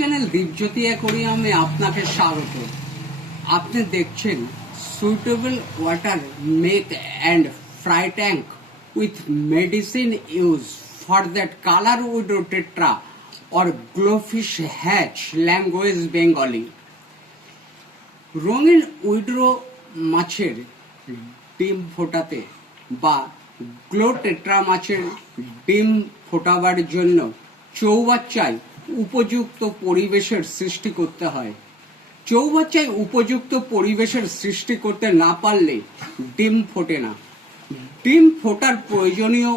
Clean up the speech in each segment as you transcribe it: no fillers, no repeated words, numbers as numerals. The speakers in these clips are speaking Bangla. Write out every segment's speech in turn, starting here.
চ্যানেল দীপজ্যোতি অ্যাকোরিয়ামে আপনাকে স্বাগত। আপনি দেখছেন suitable water make and fry tank with medicine use for that colour widow tetra or glofish hatch, language Bengali. রঙিন উইড্রো মাছের ডিম ফোটাতে বা গ্লো টেট্রা মাছের ডিম ফোটাবার জন্য চৌবাচ্চায় উপযুক্ত পরিবেশের সৃষ্টি করতে হয়। চৌবাচ্চায় উপযুক্ত পরিবেশের সৃষ্টি করতে না পারলে ডিম ফোটে না। ডিম ফোটার প্রয়োজনীয়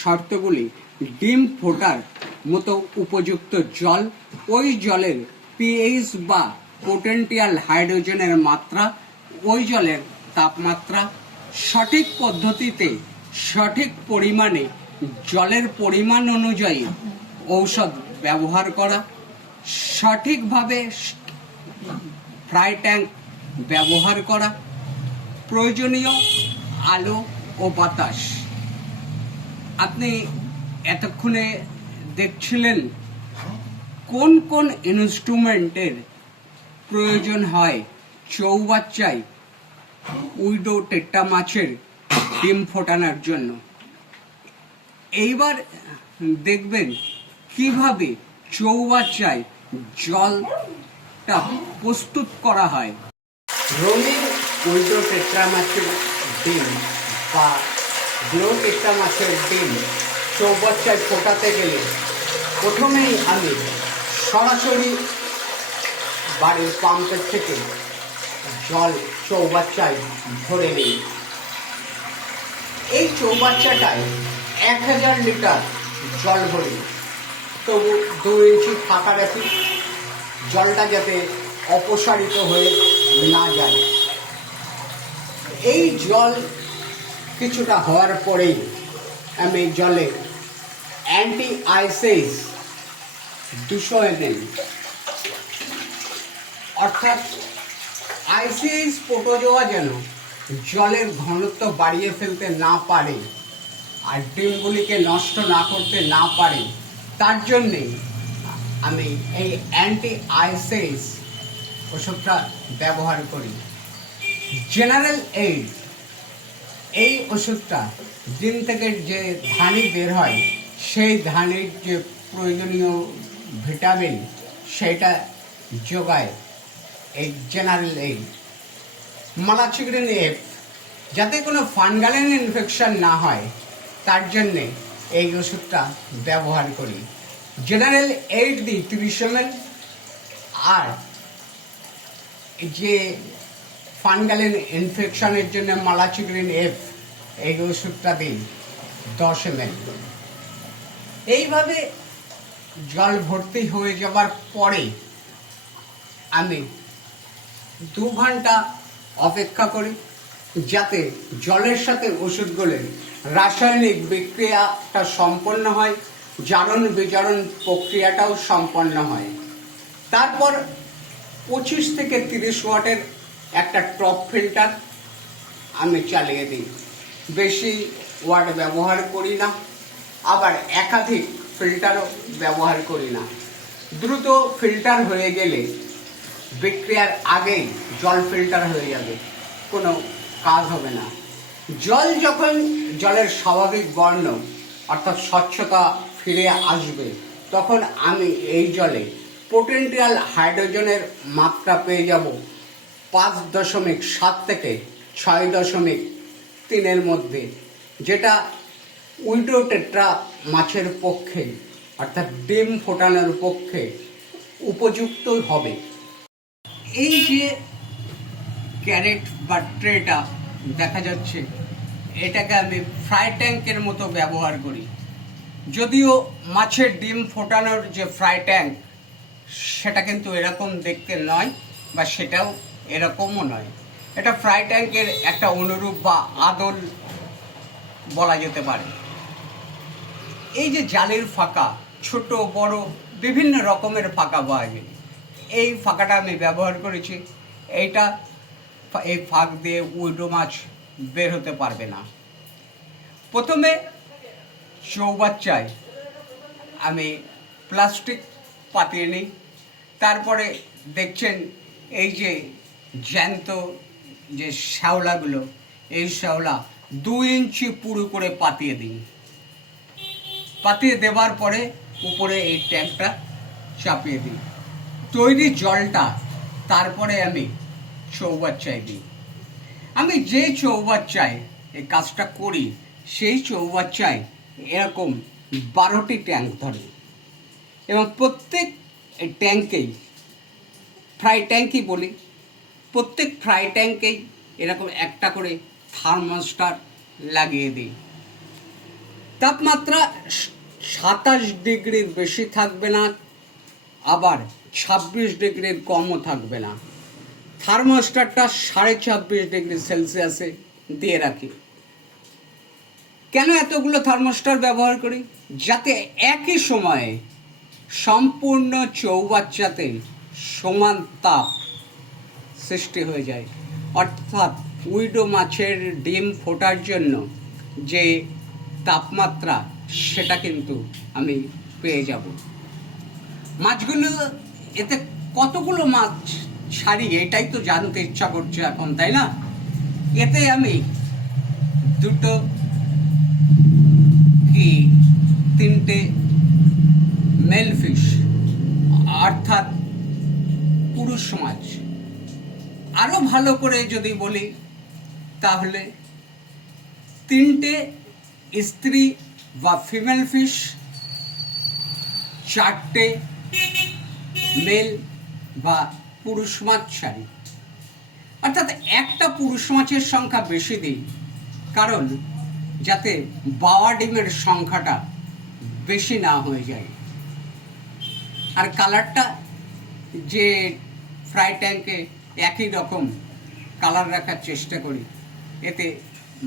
শর্তগুলি: ডিম ফোটার মতো উপযুক্ত জল, ওই জলের পিএইচ বা পোটেনশিয়াল হাইড্রোজেনের মাত্রা, ওই জলের তাপমাত্রা, সঠিক পদ্ধতিতে সঠিক পরিমাণে জলের পরিমাণ অনুযায়ী ঔষধ ব্যবহার করা, সঠিকভাবে ফ্রাই ট্যাঙ্ক ব্যবহার করা, প্রয়োজনীয় আলো ও বাতাস। আপনি এতক্ষণে দেখছিলেন কোন কোন ইনস্ট্রুমেন্টের প্রয়োজন হয় চৌবাচ্চায় উইডো টেট্রা মাছের ডিম ফোটানোর জন্য। এইবার দেখবেন কিভাবে চৌবাচ্চায় জলটা প্রস্তুত করা হয়। রঙিন উইডো টেট্রা মাছের ডিম বা গ্লো টেট্রা মাছের ডিম চৌবাচ্চায় ফোটাতে গেলে প্রথমেই আমি সরাসরি বাড়ির পাম্পের থেকে জল চৌবাচ্চায় ভরে নিই। এই চৌবাচ্চাটায় 1000 লিটার জল ভরি, তবু 2 ইঞ্চি ফাঁকা রাখি, জলটা যাতে অপসারিত হয়ে না যায়। এই জল কিছুটা হওয়ার পরেই আমি জলে অ্যান্টি আইসেস 200 ml, অর্থাৎ আইসিএইচ প্রোটোজোয়া যেন জলের ঘনত্ব বাড়িয়ে ফেলতে না পারে আর ডিমগুলিকে নষ্ট না করতে না পারে, তার জন্যে আমি এই অ্যান্টি আইসেস ওষুধটা ব্যবহার করি। জেনারেল এইড, এই ওষুধটা ডিম থেকে যে ধানি বের হয় সেই ধানির যে প্রয়োজনীয় ভিটামিন সেটা যোগায় এই জেনারেল এইড। মালাচিগ্রিন এফ, যাতে কোনো ফাঙ্গাল ইনফেকশন না হয় তার জন্যে এই ওষুধটা ব্যবহার করি। জেনারেল এইড দিই 30 ml, আর যে ফাঙ্গাল ইনফেকশনের জন্য মালাচিগ্রিন এফ, এই ওষুধটা দিই 10 ml। এইভাবে জল ভর্তি হয়ে যাবার পরে আমি 2 ঘন্টা অপেক্ষা করি, যাতে জলের সাথে ওষুধগুলোর রাসায়নিক বিক্রিয়াটা সম্পন্ন হয়, জারণ বিজারণ প্রক্রিয়াটাও সম্পন্ন হয়। তারপর 25 থেকে 30 ওয়াটের একটা টপ ফিল্টার আমি চালিয়ে দিই। বেশি ওয়াট ব্যবহার করি না, আবার একাধিক ফিল্টারও ব্যবহার করি না। দ্রুত ফিল্টার হয়ে গেলে বিক্রিয়ার আগেই জল ফিল্টার হয়ে যাবে, কোনো কাজ হবে না। জল যখন জলের স্বাভাবিক বর্ণ অর্থাৎ স্বচ্ছতা ফিরে আসবে, তখন আমি এই জলে পোটেনশিয়াল হাইড্রোজেনের মাত্রা পেয়ে যাব 5.7 থেকে 6.3 মধ্যে, যেটা উইডো টেট্রা মাছের পক্ষে অর্থাৎ ডিম ফোটানোর পক্ষে উপযুক্ত হবে। এই যে ক্যারেট বা ট্রেটা দেখা যাচ্ছে, এটাকে আমি ফ্রাই ট্যাঙ্কের মতো ব্যবহার করি। যদিও মাছের ডিম ফোটানোর যে ফ্রাই ট্যাঙ্ক সেটা কিন্তু এরকম দেখতে নয়, বা সেটাও এরকমও নয়। এটা ফ্রাই ট্যাঙ্কের একটা অনুরূপ বা আদল বলা যেতে পারে। এই যে জালের ফাঁকা, ছোট বড় বিভিন্ন রকমের ফাঁকা পাওয়া যায়, এই ফাঁকাটা আমি ব্যবহার করেছি। এই ফাঁক দিয়ে উইডো মাছ বের হতে পারবে না। প্রথমে চৌবাচ্চায় আমি প্লাস্টিক পাতিয়ে নিই, তারপরে দেখছেন এই যে জ্যান্ত যে শ্যাওলাগুলো, এই শ্যাওলা 2 ইঞ্চি পুরো করে পাতিয়ে দিই। পাতিয়ে দেওয়ার পরে উপরে এই ট্যাঙ্কটা চাপিয়ে দিই। তৈরি জলটা তারপরে আমি চৌবাচ্চায় দিই। আমি যে চৌবাচ্চায় এই কাজটা করি সেই চৌবাচ্চায় এরকম 12টি ট্যাঙ্ক ধরে এবং প্রত্যেক ট্যাঙ্কেই, ফ্রাই ট্যাঙ্কই বলি, প্রত্যেক ফ্রাই ট্যাঙ্কেই এরকম একটা করে থার্মোস্টার লাগিয়ে দিই। তাপমাত্রা 27 ডিগ্রির বেশি থাকবে না, আবার 26 ডিগ্রির কমও থাকবে না। থার্মোস্টারটা 26.5 ডিগ্রি সেলসিয়াসে দিয়ে রাখি। কেন এতগুলো থার্মোস্টার ব্যবহার করি? যাতে একই সময়ে সম্পূর্ণ চৌবাচ্চাতে সমান তাপ সৃষ্টি হয়ে যায়। অর্থাৎ উইডো মাছের ডিম ফোটার জন্য যে তাপমাত্রা সেটা কিন্তু আমি পেয়ে যাব। মাছগুলো এতে কতগুলো মাছ ছাড়ি এটাই তো জানতে ইচ্ছা করছে এখন, তাই না? এতে আমি 2 কি 3টে মেল ফিশ অর্থাৎ পুরুষ মাছ, আরও ভালো করে যদি বলি তাহলে 3টে স্ত্রী বা ফিমেল ফিশ, 4টে মেল বা পুরুষ মাছ ছাড়ি। অর্থাৎ একটা পুরুষ মাছের সংখ্যা বেশি দিই, কারণ যাতে বাওয়া ডিমের সংখ্যাটা বেশি না হয়ে যায়। আর কালারটা যে ফ্রাই ট্যাঙ্কে একই রকম কালার রাখার চেষ্টা করি, এতে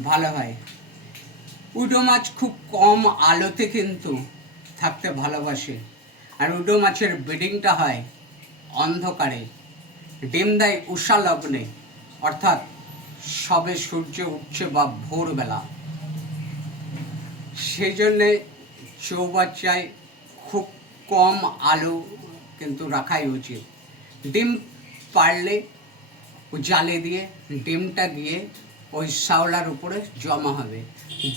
ভালো হয়। উইডো মাছ খুব কম আলোতে কিন্তু থাকতে ভালোবাসে, আর উইডো মাছের ব্রিডিংটা হয় অন্ধকারে, ডিম দেয় উষা লগ্নে, অর্থাৎ সবে সূর্য উঠছে বা ভোরবেলা। সেই জন্যে চৌবাচ্চায় খুব কম আলো কিন্তু রাখাই উচিত। ডিম পারলে জালে দিয়ে ডিমটা গিয়ে ওই শ্যাওলার উপরে জমা হবে।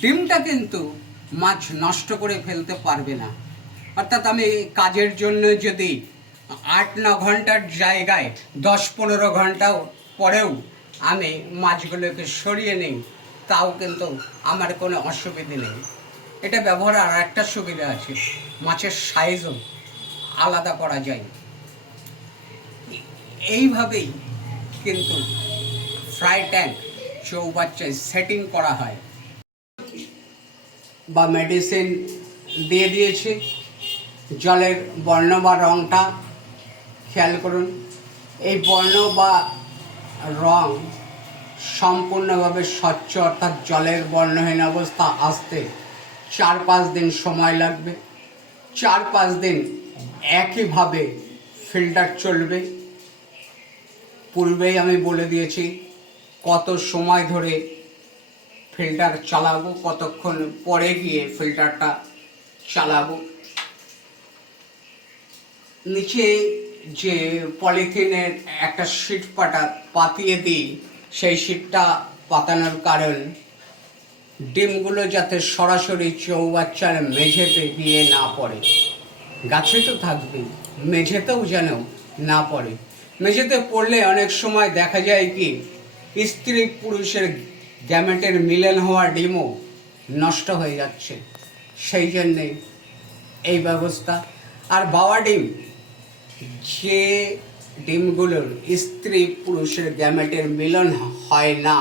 ডিমটা কিন্তু মাছ নষ্ট করে ফেলতে পারবে না। অর্থাৎ আমি কাজের জন্য যদি 8-9 ঘন্টার জায়গায় 10-15 ঘন্টাও পরেও আমি মাছগুলোকে সরিয়ে নিই, তাও কিন্তু আমার কোনো অসুবিধে নেই। এটা ব্যবহার আর একটা সুবিধা আছে, মাছের সাইজও আলাদা করা যায়। এইভাবেই কিন্তু ফ্রাই ট্যাঙ্ক চৌবাচ্চায় সেটিং করা হয়। বা মেডিসিন দিয়ে দিয়েছি। জলের বর্ণ বা রঙটা খেয়াল করুন। এই বর্ণ বা রং সম্পূর্ণভাবে স্বচ্ছ, অর্থাৎ জলের বর্ণহীন অবস্থা আসতে 4-5 দিন সময় লাগবে। 4-5 দিন একইভাবে ফিল্টার চলবে। পূর্বেই আমি বলে দিয়েছি কত সময় ধরে ফিল্টার চালাবো, কতক্ষণ পরে গিয়ে ফিল্টারটা চালাবো। নিচে যে পলিথিনের একটা শিট পাতিয়ে দিই, সেই শিটটা পাতানোর কারণ ডিমগুলো যাতে সরাসরি চৌবাচ্চার মেঝেতে গিয়ে না পড়ে। গাছে তো থাকবেই, মেঝেতেও যেন না পড়ে। মেঝেতে পড়লে অনেক সময় দেখা যায় কি স্ত্রী পুরুষের গ্যামেটের মিলন হওয়া ডিমও নষ্ট হয়ে যাচ্ছে। সেই জন্যে এই ব্যবস্থা। আর বাওয়া ডিম, যে ডিমগুলোর স্ত্রী পুরুষের গ্যামেটের মিলন হয় না,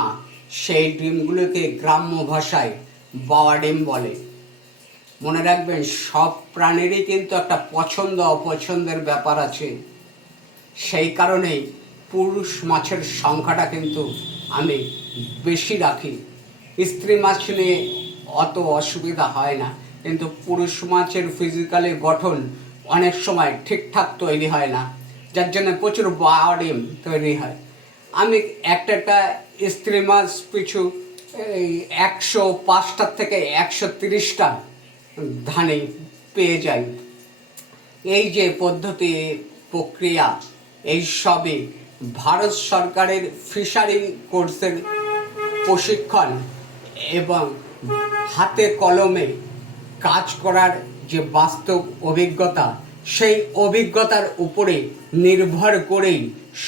সেই ডিমগুলোকে গ্রাম্য ভাষায় বাওয়া ডিম বলে। মনে রাখবেন, সব প্রাণীরই কিন্তু একটা পছন্দ অপছন্দের ব্যাপার আছে। সেই কারণেই পুরুষ মাছের সংখ্যাটা কিন্তু আমি বেশি রাখি। স্ত্রী মাছ নিয়ে অত অসুবিধা হয় না, কিন্তু পুরুষ মাছের ফিজিক্যালি গঠন অনেক সময় ঠিকঠাক তৈরি হয় না, যার জন্য প্রচুর বাওয়া ডিম তৈরি হয়। আমি একটা স্ত্রী মাছ পিছু 105টা থেকে 130টা ধানে পেয়ে যাই। এই যে পদ্ধতি প্রক্রিয়া এই সবই ভারত সরকারের ফিশারি কোর্সের প্রশিক্ষণ এবং হাতে কলমে কাজ করার যে বাস্তব অভিজ্ঞতা, সেই অভিজ্ঞতার উপরে নির্ভর করেই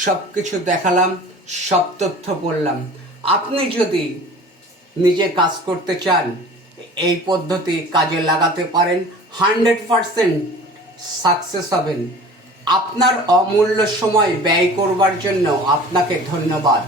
সব কিছু দেখালাম, সব তথ্য বললাম। আপনি যদি নিজে কাজ করতে চান, এই পদ্ধতি কাজে লাগাতে পারেন, 100% সাকসেস হবেন। আপনার অমূল্য সময় ব্যয় করবার জন্য আপনাকে ধন্যবাদ।